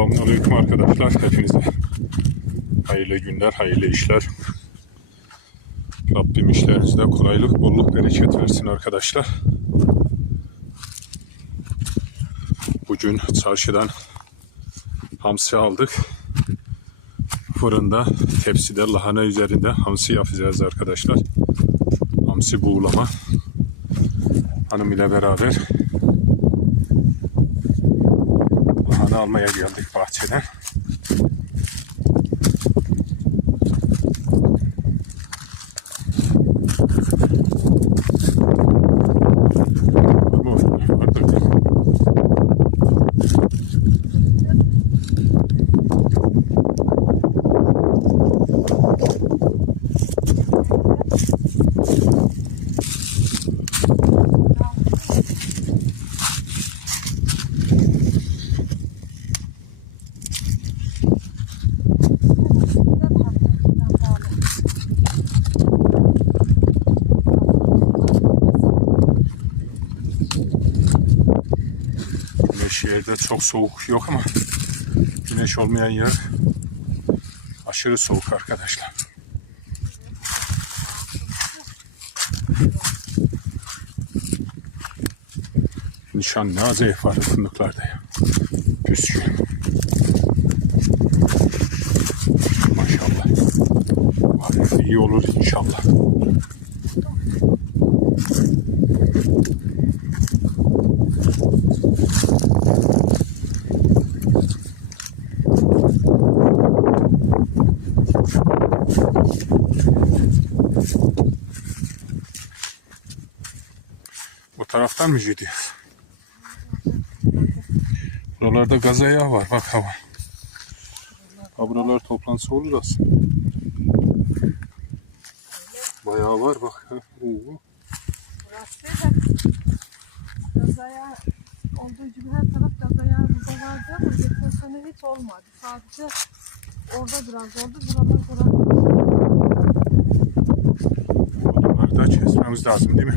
Selamünaleyküm arkadaşlar hepinize. Hayırlı günler, hayırlı işler. Rabbim işlerinizde kolaylık, bolluk, bereket versin arkadaşlar. Bugün çarşıdan hamsi aldık. Fırında, tepside, lahana üzerinde hamsi yapacağız arkadaşlar. Hamsi buğulama. Hanım ile beraber almaya geldik bahçeden. Yerde çok soğuk yok ama güneş olmayan yer aşırı soğuk arkadaşlar. Nişan ne acayip var fındıklarda ya. Püskül. Maşallah. Var, iyi olur inşallah. Mı gidiyoruz? Buralarda gaz ayağı var bak hava. Ha buralar toplantısı olur aslında. Bayağı var bak. Oo. Burası hep gazaya olduğu gibi her taraf gazaya burada vardı ama geçen sene hiç olmadı. Sadece orada biraz oldu, buralar buralar. Bunları da kesmemiz lazım değil mi?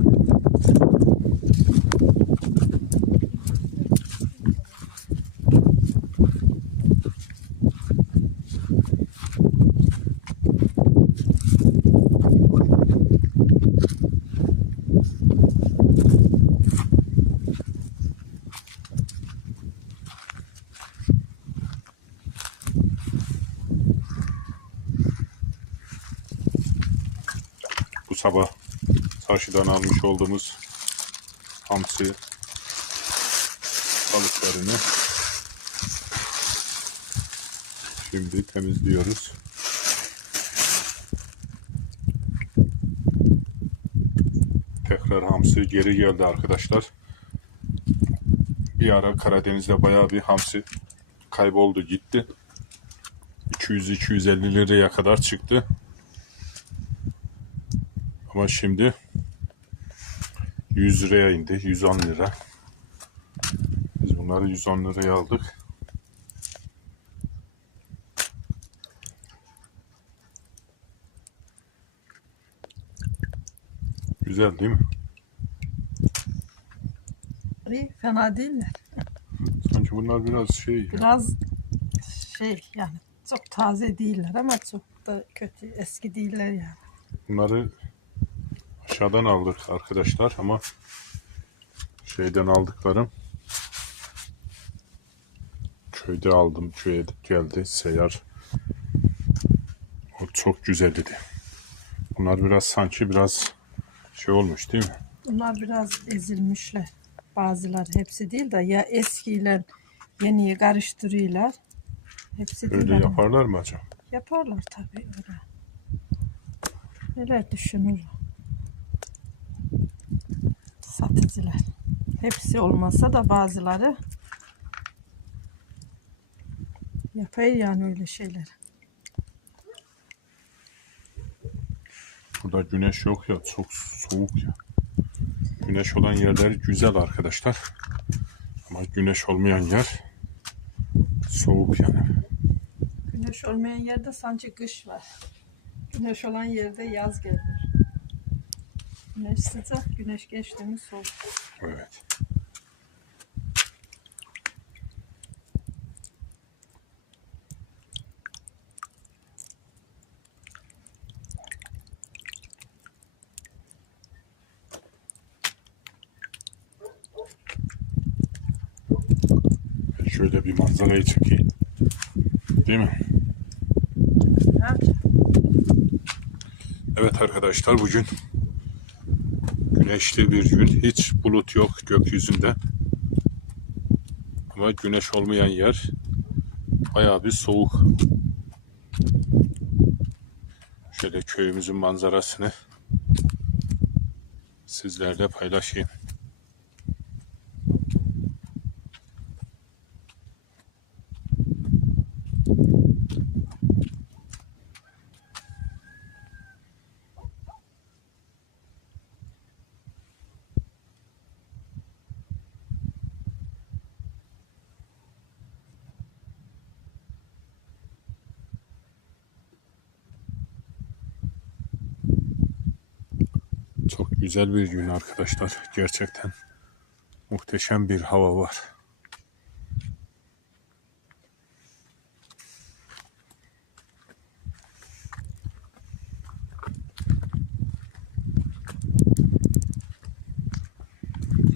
çarşıdan almış olduğumuz hamsi balıklarını şimdi temizliyoruz. Tekrar hamsi geri geldi arkadaşlar. Bir ara Karadeniz'de bayağı bir hamsi kayboldu gitti. 200-250 liraya kadar çıktı. Ama şimdi 100 liraya indi. 110 lira. Biz bunları 110 liraya aldık. Güzel değil mi? İyi, fena değiller. Sanki bunlar biraz şey ya. Biraz şey yani çok taze değiller ama çok da kötü, eski değiller yani. Bunları aşağıdan aldık arkadaşlar ama şeyden aldıklarım köyde aldım. Köye geldi seyyar. O çok güzel dedi. Bunlar biraz sanki biraz şey olmuş değil mi? Bunlar biraz ezilmişler. Bazıları hepsi değil de ya eskiyle yeniyi karıştırıyorlar. Hepsi değil Öyle ama yaparlar mı acaba? Yaparlar tabii öyle. Neler düşünür. Satıcılar. Hepsi olmasa da bazıları yapıyor yani öyle şeyler. Burada güneş yok ya çok soğuk ya. Güneş olan yerler güzel arkadaşlar. Ama güneş olmayan yer soğuk yani. Güneş olmayan yerde sanki kış var. Güneş olan yerde yaz gelir. Güneş sıcak, güneş geçti mi soğuk. Evet. Şöyle bir manzarayı çekeyim. Değil mi? Yapacağız? Evet arkadaşlar bugün güneşli bir gün. Hiç bulut yok gökyüzünde. Ama güneş olmayan yer bayağı bir soğuk. Şöyle köyümüzün manzarasını sizlerle paylaşayım. Çok güzel bir gün arkadaşlar. Gerçekten muhteşem bir hava var.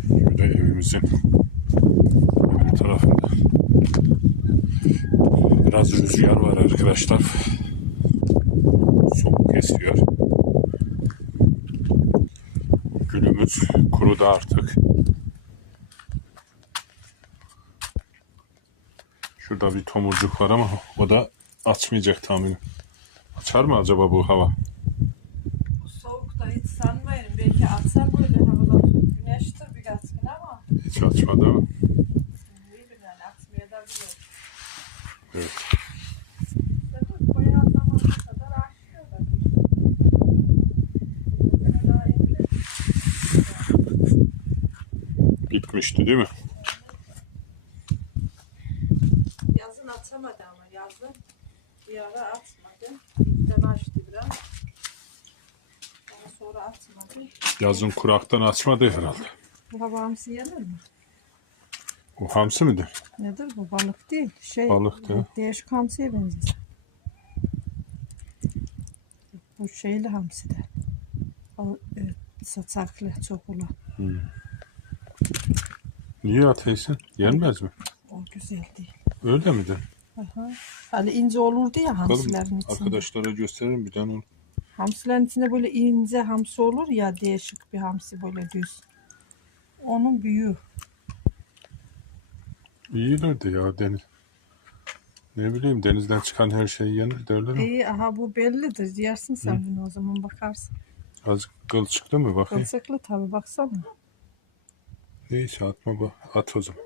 Şöyle evimizin bir tarafında biraz rüzgar var arkadaşlar. Soğuk esiyor. Gülümüz kurudu artık. Şurada bir tomurcuk var ama o da açmayacak tahminim. Açar mı acaba bu hava? Bu soğukta hiç sanmayın. Belki atsam böyle havalar. Güneştir biraz gün ama Hiç açmadı ama. iyi bir yani atmaya da bilir. Evet. Zaten bayağı zamana kadar aşıyor da. Daha iyi. Bitmişti değil mi? Yazın atamadı ama yazın bir ara atmadı. İlkten açtı biraz. Daha sonra atmadı. Yazın kuraktan açmadı herhalde. Bu hava hamsi yenir mi? O hamsi midir? Nedir bu? Balık değil. Şey, Balık değil. Değişik hamsiye benziyor. Bu şeyli hamsi de. O, e, saçaklı, çok olan. Niye atıyorsun? Yenmez mi? O güzel değil. Öyle midir? Aha. Hani ince olurdu ya hamsilerin içinde. arkadaşlara gösterelim bir tane onu. Hamsilerin içinde böyle ince hamsi olur ya değişik bir hamsi böyle düz. Onun büyüğü. İyilerdi ya deniz. Ne bileyim denizden çıkan her şey yenir derler ama. İyi aha bu bellidir. Yersin sen bunu o zaman bakarsın. Azıcık kılçıklı mı bakayım? Kılçıklı tabii baksana. Neyse atma bak. At o zaman.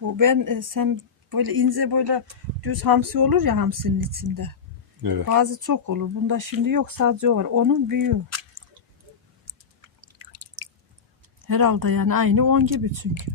Bu ben e, sen böyle ince böyle düz hamsi olur ya hamsinin içinde. Evet. Bazı çok olur. Bunda şimdi yok sadece o var. Onun büyüğü. Herhalde yani aynı on gibi çünkü.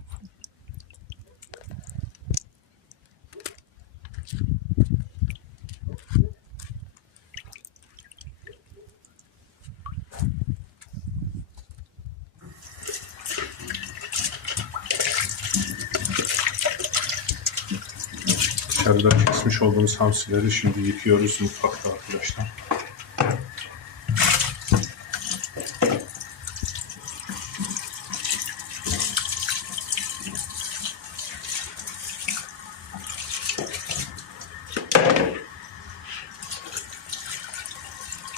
Kesmiş olduğumuz hamsileri şimdi yıkıyoruz mutfakta arkadaşlar.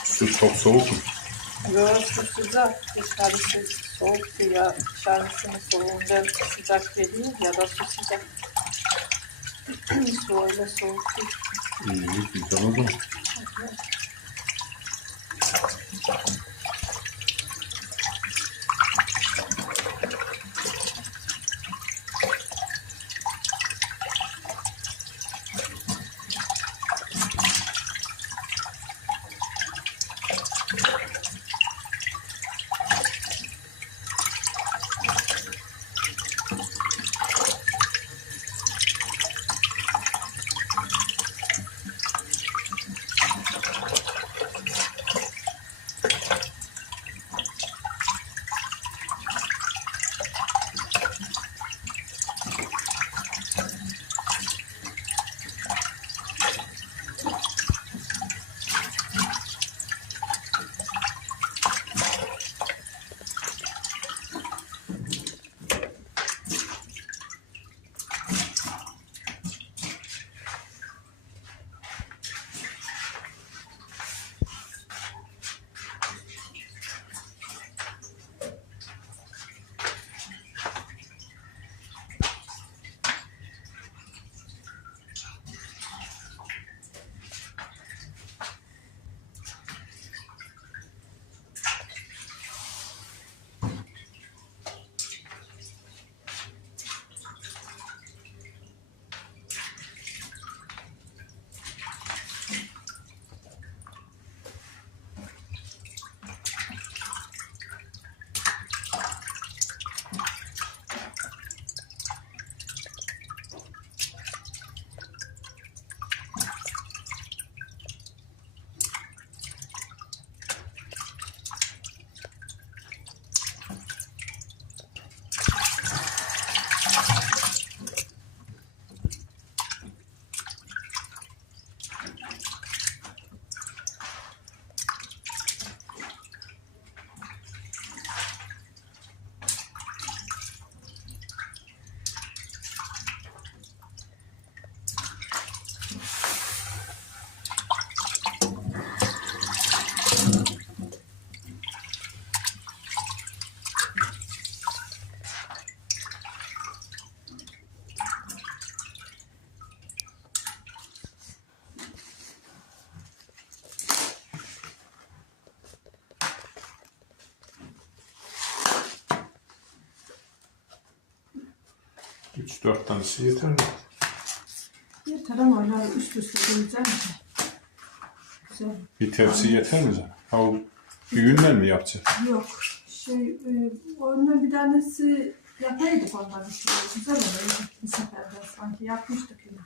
Su çok soğuk mu? Yok su sıcak. Dışarısı soğuk ya dışarısını soğuğunda sıcak geliyor ya da su sıcak. Öyle soğuk. İyi, güzel o zaman. 3-4 tanesi yeter mi? Yeter ama öyle üst üste koyacağım ki. Güzel. Bir tepsi yeter mi sana? Ha o büyüğünden mi yapacaksın? Yok. Şey, e, onunla bir tanesi yapaydık ondan bir şey. Güzel oluyor. Bir seferde sanki yapmıştık yine.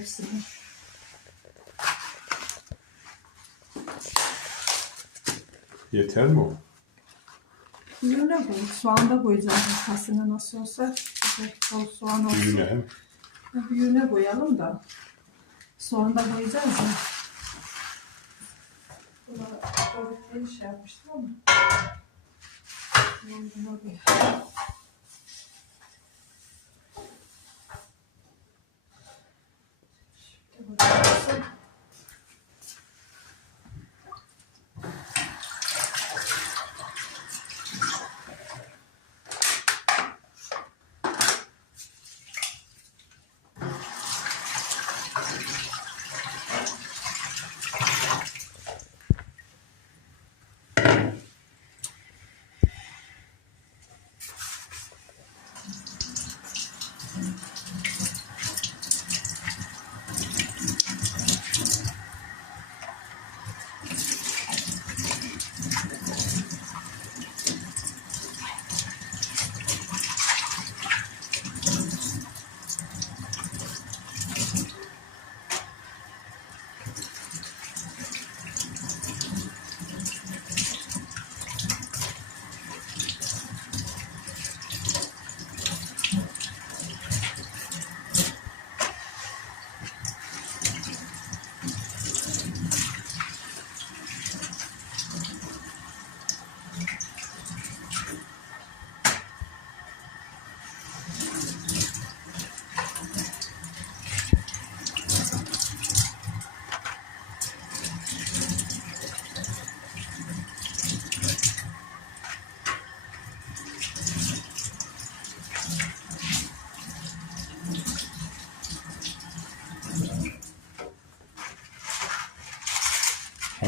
Hepsini. Yeter mi o? Büyüğüne koyduk. Soğan da koyacağız arkasına nasıl olsa. Bol soğan olsun. Büyüğüne. Büyüğüne koyalım da. Soğan da koyacağız ya. Buna ortaya şey yapmıştım ama. Soğan buna koyalım. Şimdi buraya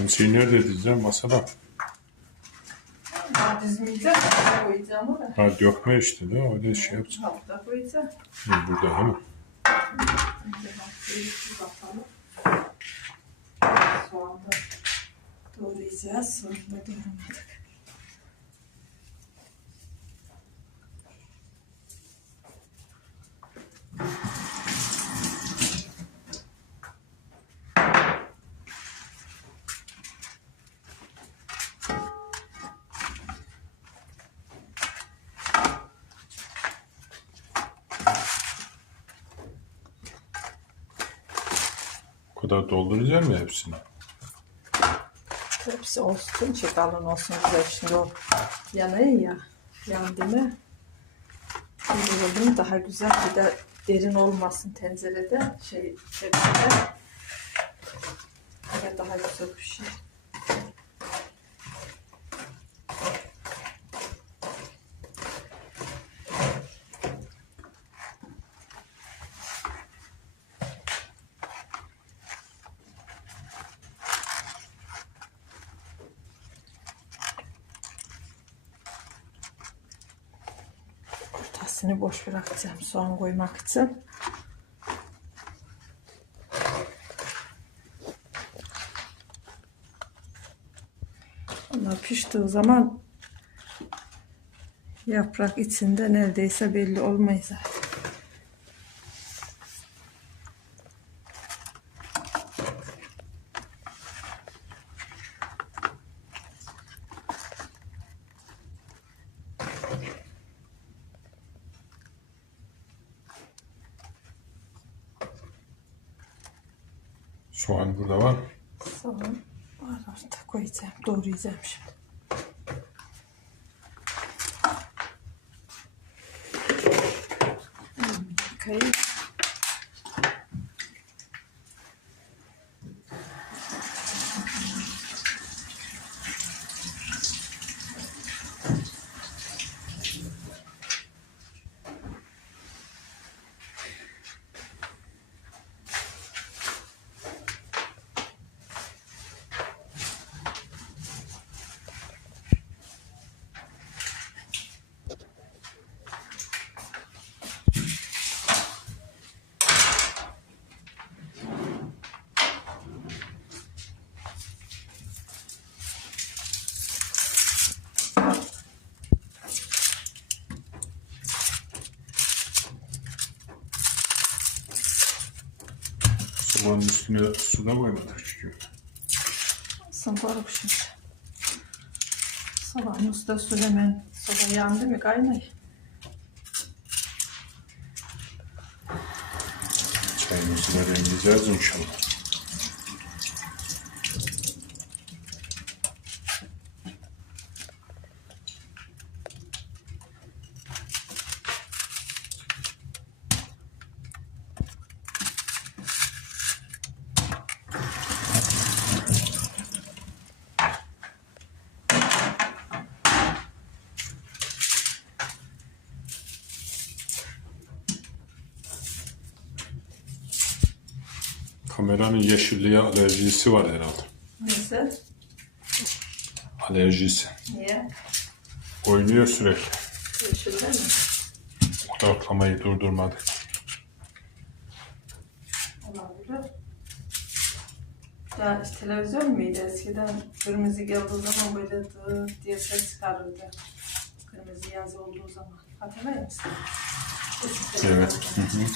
Hamsiyi nerede diyeceğim? Masada. Daha dizmeyeceğim. Buraya koyacağım. Ha dökme işte de öyle şey yapacağım. Altta koyacağım. Burada hemen. Önce bakayım, bir bakalım. Doğrayacağız. Soğanı da doğramadık. Kadar dolduracak mı hepsini? Hepsi olsun, şey kalın olsun güzel. Şimdi o yanıyor ya, yandı mı? Mu daha güzel bir de derin olmasın tencerede, şey tepside. Daha güzel bir şey. Ortasını boş bırakacağım soğan koymak için. Onlar piştiği zaman yaprak içinde neredeyse belli olmayız Soğan burada var. Soğan var orada koyacağım. Doğrayacağım şimdi. Sobanın üstüne su da koymadık çünkü. Sambarı şimdi. Sabahın usta su hemen soba yandı mı kaynay. Çayımızı da demleyeceğiz inşallah. Kameranın yeşilliğe alerjisi var herhalde. Neyse. Alerjisi. Niye? Oynuyor sürekli. Yeşilde mi? Odaklamayı durdurmadık. Olabilir. Ya işte televizyon muydu eskiden? Kırmızı geldiği zaman böyle dıt diye ses çıkarırdı. Kırmızı yazı olduğu zaman. Hatırlıyor musun? Evet. Hı hı.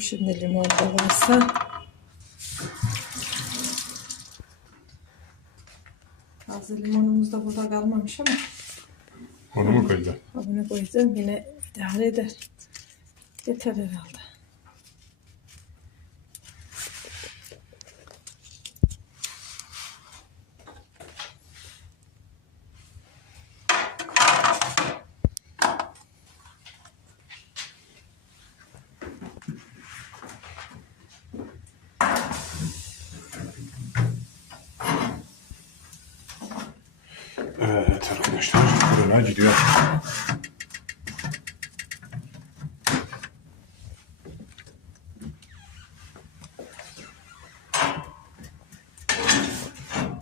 Şimdi limon da varsa. Taze limonumuz da burada kalmamış ama Onu mu koyacağım? bunu koyacağım yine idare eder. Yeter herhalde. Arkadaşlar fırına gidiyor.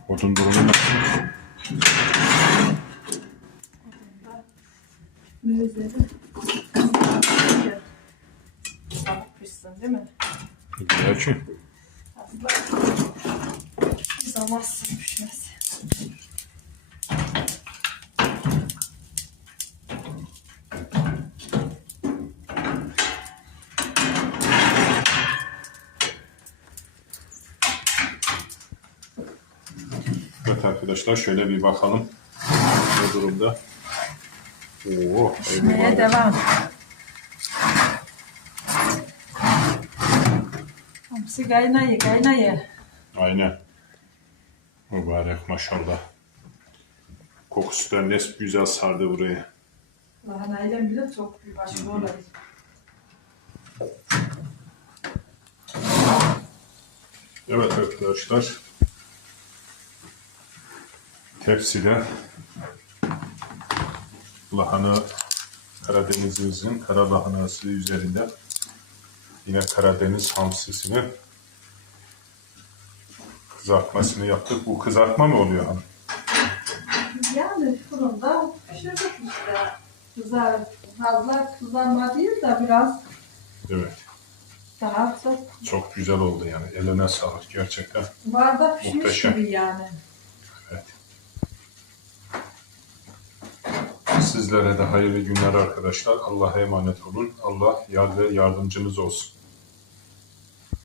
Odun durumu nasıl? Mevzleri. Sabah pişsin değil mi? Güzel ki. Zamazsın pişmesi. Evet arkadaşlar şöyle bir bakalım. Ne durumda? Oo, Pişmeye devam. Hamsi kaynayı kaynayı. Aynen. Mübarek maşallah. Kokusu da ne güzel sardı burayı. Lahanayla bile çok bir başka olay. Evet arkadaşlar. Tepside lahana Karadenizimizin kara lahanası üzerinde yine Karadeniz hamsisini kızartmasını yaptık. Bu kızartma mı oluyor hanım? Yani fırında pişirdik işte. Kızar, fazla kızarma değil de biraz Evet. Daha çok Çok güzel oldu yani. Eline sağlık gerçekten. bardak pişmiş Muhteşem. gibi yani. Sizlere de hayırlı günler arkadaşlar. Allah'a emanet olun. Allah yar ve yardımcınız olsun.